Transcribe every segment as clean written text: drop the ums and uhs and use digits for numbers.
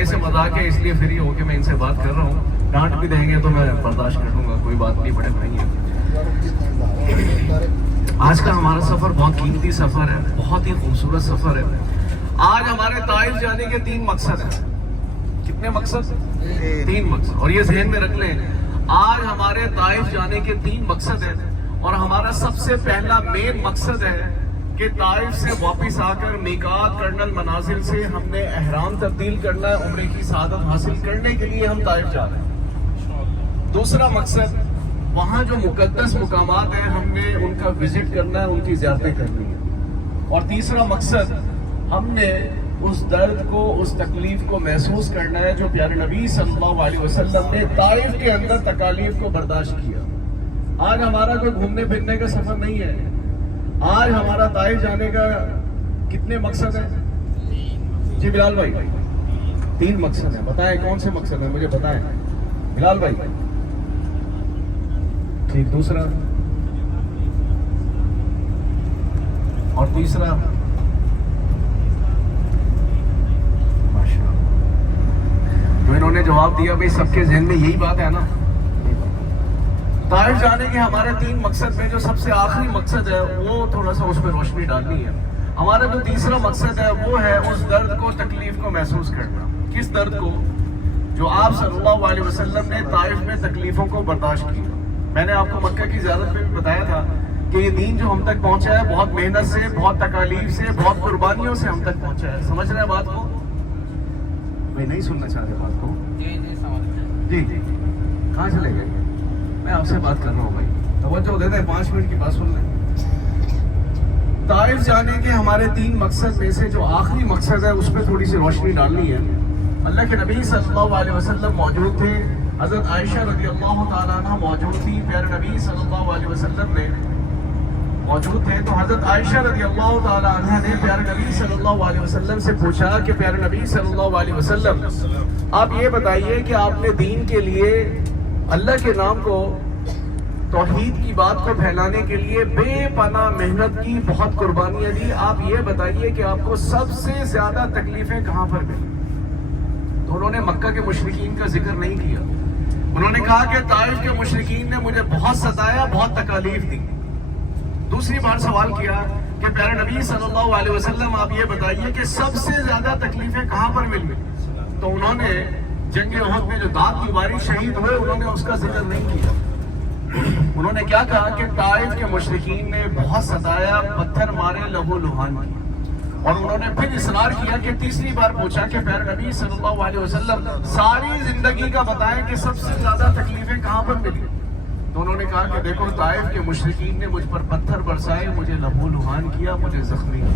بھائی سے مذاق ہے، اس لیے فری ہو کے میں ان سے بات کر رہا ہوں. ڈانٹ بھی دیں گے تو میں برداشت کر لوں گا، کوئی بات نہیں، بڑے بھائی ہیں. آج کا ہمارا سفر بہت قیمتی سفر ہے، بہت ہی خوبصورت سفر ہے. آج ہمارے طائف جانے کے 3 مقصد ہیں. کتنے مقصد؟ 3 مقصد. اور یہ ذہن میں رکھ لیں، آج ہمارے طائف جانے کے 3 مقصد ہیں. اور ہمارا سب سے پہلا مین مقصد ہے کہ طائف سے واپس آ کر میقات کرنل منازل سے ہم نے احرام تبدیل کرنا ہے. عمرے کی سعادت حاصل کرنے کے لیے ہم طائف جا رہے ہیں. دوسرا مقصد، وہاں جو مقدس مقامات ہیں ہم نے ان کا وزٹ کرنا ہے، ان کی زیارتیں کرنی ہے. اور تیسرا مقصد، ہم نے اس درد کو، اس تکلیف کو محسوس کرنا ہے جو پیارے نبی صلی اللہ علیہ وسلم نے طائف کے اندر تکالیف کو برداشت کیا. آج ہمارا کوئی گھومنے پھرنے کا سفر نہیں ہے. آج ہمارا طائف جانے کا کتنے مقصد ہیں؟ جی بلال بھائی، 3 مقصد ہیں. بتائیں کون سے مقصد ہیں، مجھے بتائیں بلال بھائی. ٹھیک، دوسرا اور تیسرا؟ جو انہوں نے جواب دیا بھائی سب کے ذہن میں یہی بات ہے نا. طائف جانے کے ہمارے 3 مقصد میں جو سب سے آخری مقصد ہے وہ تھوڑا سا اس پہ روشنی ڈالنی ہے. ہمارا جو تیسرا مقصد ہے وہ ہے اس درد کو، تکلیف کو محسوس کرنا. کس درد کو؟ جو آپ صلی اللہ علیہ وسلم نے طائف میں تکلیفوں کو برداشت کیا. میں نے آپ کو مکہ کی زیارت میں بھی بتایا تھا کہ یہ دین جو ہم تک پہنچا ہے بہت محنت سے، بہت تکالیف سے، بہت قربانیوں سے ہم تک پہنچا ہے. سمجھ رہے ہیں بات کو؟ میں نہیں سننا چاہ رہے بات کو. جی کہاں چلے گئے؟ میں آپ سے بات کر رہا ہوں بھائی، توجہ دے دیں، 5 منٹ کی بات سن لیں. طائف جانے کے ہمارے 3 مقصد میں سے جو آخری مقصد ہے اس پہ تھوڑی سی روشنی ڈالنی ہے. اللہ کے نبی صلی اللہ علیہ وسلم موجود تھے، حضرت عائشہ رضی اللہ تعالیٰ عنہ موجود تھی، پیارے نبی صلی اللہ علیہ وسلم نے موجود تھے. تو حضرت عائشہ رضی اللہ تعالیٰ عنہ نے پیارے نبی صلی اللہ علیہ وسلم سے پوچھا کہ پیارے نبی صلی اللہ علیہ وسلم آپ یہ بتائیے کہ آپ نے دین کے لیے، اللہ کے نام کو، توحید کی بات کو پھیلانے کے لیے بے پناہ محنت کی، بہت قربانیاں دی. آپ یہ بتائیے کہ آپ کو سب سے زیادہ تکلیفیں کہاں پر ملی؟ تو انہوں نے مکہ کے مشرکین کا ذکر نہیں کیا. انہوں نے کہا کہ طائف کے مشرکین نے مجھے بہت ستایا، بہت تکالیف دی. دوسری بار سوال کیا کہ پیارے نبی صلی اللہ علیہ وسلم آپ یہ بتائیے کہ سب سے زیادہ تکلیفیں کہاں پر ملی؟ تو انہوں نے جنگ احد میں جو داد کی بارش شہید ہوئے انہوں نے اس کا ذکر نہیں کیا. انہوں نے کیا کہا کہ طائف کے مشرکین نے بہت ستایا، پتھر مارے، لہو لہان کی. اور انہوں نے پھر اصرار کیا کہ تیسری بار پوچھا کہ پیارے نبی صلی اللہ علیہ وسلم ساری زندگی کا بتائیں کہ سب سے زیادہ تکلیفیں کہاں پر ملی؟ تو انہوں نے کہا کہ دیکھو طائف کے مشرکین نے مجھ پر پتھر برسائے، مجھے لہو لہان کیا، مجھے زخمی کیا.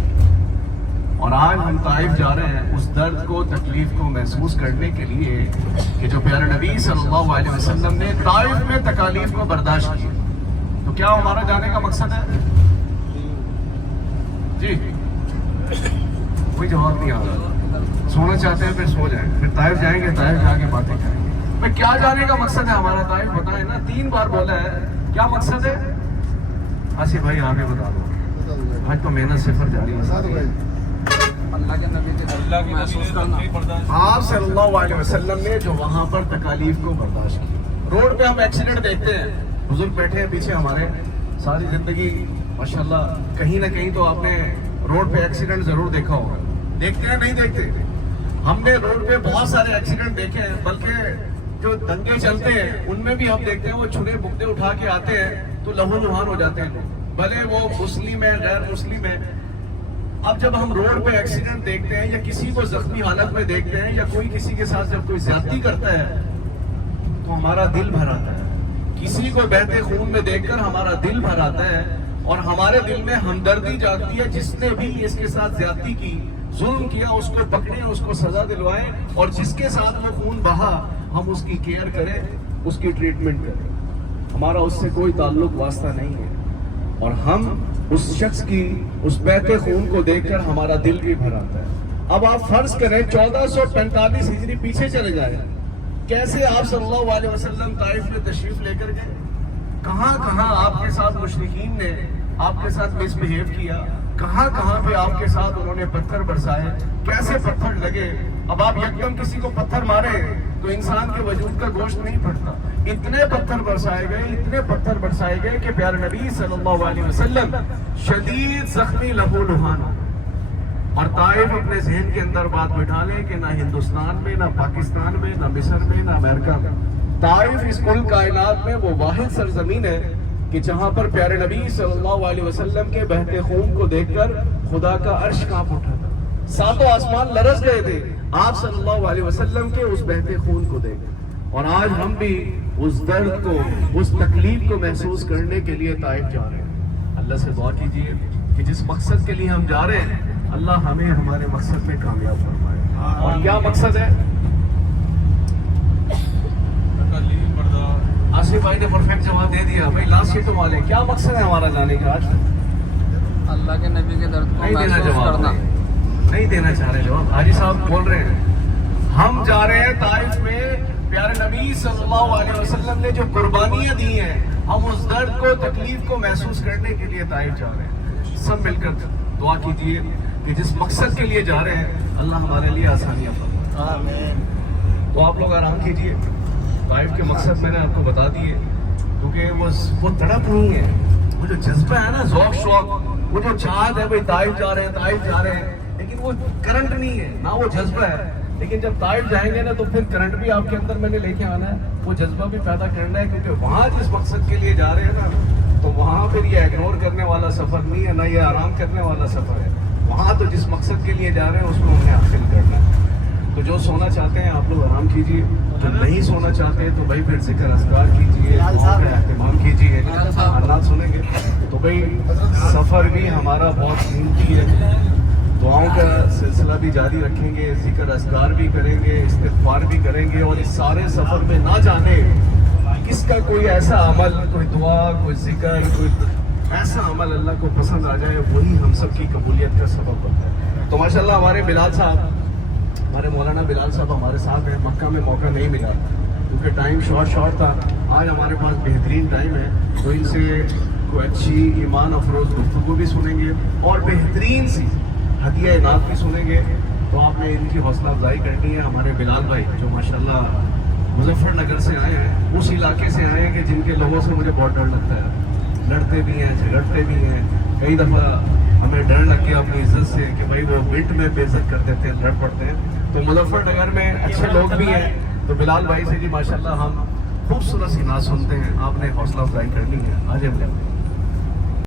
اور آج ہم طائف جا رہے ہیں اس درد کو، تکلیف کو محسوس کرنے کے لیے کہ جو پیارے نبی صلی اللہ علیہ وسلم نے طائف میں تکالیف کو برداشت کیا. تو کیا ہمارا جانے کا مقصد ہے؟ جی کوئی جواب نہیں آ رہا. سونا چاہتے ہیں پھر سو جائیں، پھر طائف جائیں گے، طائف جا کے باتیں کریں گے. میں کیا جانے کا مقصد ہے ہمارا طائف؟ بتائیں نا، 3 بار بولا ہے. کیا مقصد ہے؟ آصف بھائی آگے بتا دو. آج تو محنت صفر جاری ہے. آپ صلی اللہ علیہ وسلم نے جو وہاں پر تکالیف کو برداشت کی. روڈ پہ ہم ایکسیڈنٹ دیکھتے ہیں، بزرگ بیٹھے ہیں پیچھے ہمارے، ساری زندگی ماشاءاللہ کہیں نہ کہیں تو آپ نے روڈ پہ ایکسیڈنٹ ضرور دیکھا ہوگا. دیکھتے ہیں نہیں دیکھتے؟ ہم نے روڈ پہ بہت سارے ایکسیڈنٹ دیکھے ہیں، بلکہ جو دنگے چلتے ہیں ان میں بھی ہم دیکھتے ہیں وہ چھرے بکتے اٹھا کے آتے ہیں تو لہو لہان ہو جاتے ہیں، بھلے وہ مسلم ہے غیر مسلم ہے. اب جب ہم روڈ پہ ایکسیڈنٹ دیکھتے ہیں یا کسی کو زخمی حالت میں دیکھتے ہیں یا کوئی کسی کے ساتھ جب کوئی زیادتی کرتا ہے تو ہمارا دل بھر آتا ہے. کسی کو بہتے خون میں دیکھ کر ہمارا دل بھر آتا ہے اور ہمارے دل میں ہمدردی جاگتی ہے. جس نے بھی اس کے ساتھ زیادتی کی، ظلم کیا، اس کو پکڑیں، اس کو سزا دلوائیں، اور جس کے ساتھ وہ خون بہا ہم اس کی کیئر کریں، اس کی ٹریٹمنٹ کریں. ہمارا اس سے کوئی تعلق واسطہ نہیں ہے اور ہم اس شخص کی اس بہتے خون کو دیکھ کر ہمارا دل بھی بھر آتا ہے. اب آپ فرض کریں 1445 ہجری پیچھے چلے جائیں، کیسے آپ صلی اللہ علیہ وسلم طائف میں تشریف لے کر گئے. کہاں کہاں آپ کے ساتھ مشرکین نے آپ کے ساتھ مس بہیو کیا، کہاں کہاں پہ آپ کے ساتھ انہوں نے پتھر برسائے، کیسے پتھر لگے. اب آپ یکدم کسی کو پتھر مارے تو انسان کے وجود کا گوشت نہیں پھٹتا. اتنے پتھر برسائے گئے کہ پیارے نبی صلی اللہ علیہ وسلم شدید زخمی لہو لہان. اور طائف اپنے ذہن کے اندر بات بٹھا لیں کہ نہ ہندوستان میں، نہ پاکستان میں، نہ مصر میں، نہ امریکہ میں، طائف اس کل کائنات میں وہ واحد سرزمین ہے کہ جہاں پر پیارے نبی صلی اللہ علیہ وسلم کے بہتے خون کو دیکھ کر خدا کا عرش کانپ اٹھا تھا. ساتوں آسمان لرز گئے تھے آپ صلی اللہ علیہ وسلم کے اس بہتے خون کو دیکھ. اور آج ہم بھی اس درد کو، اس تکلیف کو محسوس کرنے کے لیے طائف جا رہے ہیں. اللہ سے دعا کیجیے کہ جس مقصد کے لیے ہم جا رہے ہیں اللہ ہمیں ہمارے مقصد میں کامیاب فرمائے. اور کیا مقصد ہے؟ آصف بھائی نے پرفیکٹ جواب دے دیا. بھائی لاسٹ سیٹوں والے کیا مقصد ہے ہمارا جانے کا؟ آج اللہ کے نبی کے درد کو نہیں دینا محسوس جواب، کرنا. نہیں دینا چاہ رہے جواب. حاجی صاحب بول رہے ہیں ہم جا رہے ہیں طائف میں. پیارے نبی صلی اللہ علیہ وسلم نے جو قربانیاں دی ہیں ہم اس درد کو، تکلیف کو محسوس کرنے کے لیے طائف جا رہے ہیں. سب مل کر دعا کیجیے کہ جس مقصد کے لیے جا رہے ہیں اللہ ہمارے لیے آسانیاں فرمائے. آمین. تو آپ لوگ آرام کیجیے. طائف کے مقصد میں نے آپ کو بتا دیے کیونکہ وہ تڑپ نہیں ہے. وہ جو جذبہ ہے نا، ذوق شوق، وہ جو چاہت ہے بھائی طائف جا رہے ہیں لیکن وہ کرنٹ نہیں ہے، نہ وہ جذبہ ہے. لیکن جب طائف جائیں گے نا تو پھر کرنٹ بھی آپ کے اندر میں نے لے کے آنا ہے، وہ جذبہ بھی پیدا کرنا ہے. کیونکہ وہاں جس مقصد کے لیے جا رہے ہیں نا تو وہاں پھر یہ اگنور کرنے والا سفر نہیں ہے، نہ یہ آرام کرنے والا سفر ہے. وہاں تو جس مقصد کے لیے جا رہے ہیں اس کو ہمیں حاصل کرنا ہے. تو جو سونا چاہتے ہیں آپ لوگ آرام کیجیے، جو نہیں سونا چاہتے تو بھائی پھر ذکر اذکار کیجیے، دعاؤں کا اہتمام کیجیے. اللہ سنیں گے تو بھائی سفر بھی ہمارا بہت قیمتی ہے. دعاؤں کا سلسلہ بھی جاری رکھیں گے، ذکر اذکار بھی کریں گے، استغفار بھی کریں گے. اور اس سارے سفر میں نہ جانے کس کا کوئی ایسا عمل، کوئی دعا، کوئی ذکر، کوئی ایسا عمل اللہ کو پسند آ جائے وہی ہم سب کی قبولیت کا سبب بنتا ہے. تو ماشاءاللہ ہمارے بلال صاحب، ہمارے مولانا بلال صاحب ہمارے ساتھ ہیں. مکہ میں موقع نہیں ملا کیونکہ ٹائم شارٹ تھا. آج ہمارے پاس بہترین ٹائم ہے تو ان سے کوئی اچھی ایمان افروز گفتگو بھی سنیں گے اور بہترین سی ہدیہ انعام بھی سنیں گے. تو آپ نے ان کی حوصلہ افزائی کرنی ہے. ہمارے بلال بھائی جو ماشاءاللہ مظفر نگر سے آئے ہیں، اس علاقے سے آئے ہیں کہ جن کے لوگوں سے مجھے بہت ڈر لگتا ہے. لڑتے بھی ہیں، جھگڑتے بھی ہیں. کئی دفعہ ہمیں ڈر لگ گیا اپنی عزت سے کہ بھائی وہ منٹ میں بے عزت کر دیتے ہیں، لڑ پڑتے ہیں. تو مظفر نگر میں اچھے لوگ بھی ہیں. تو بلال بھائی سے جی ماشاءاللہ ہم خوبصورت سی نعت سنتے ہیں. آپ نے حوصلہ افزائی کرنی ہے. آج